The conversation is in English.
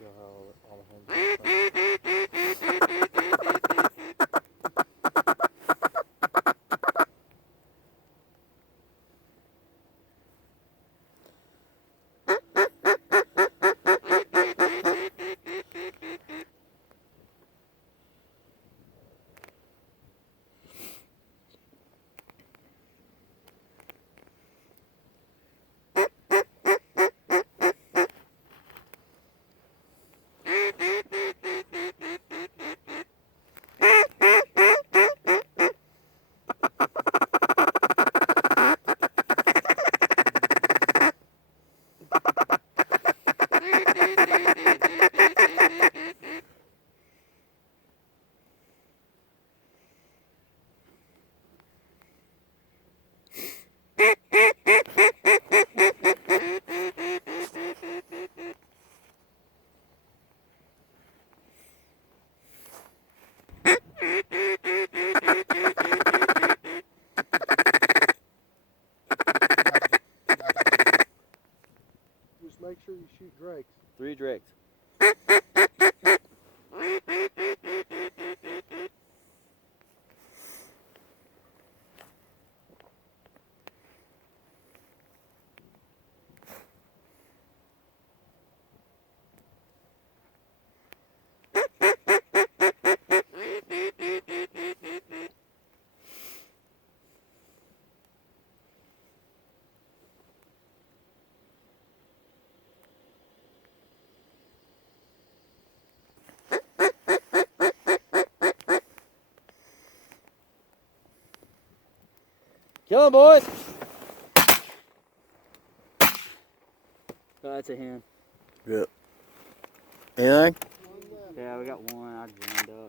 You know how all the hens Just make sure you shoot drakes. 3 drakes. Kill him, boys! Oh, that's a hen. Yep. Anything? One left. Yeah, we got one. I jammed up.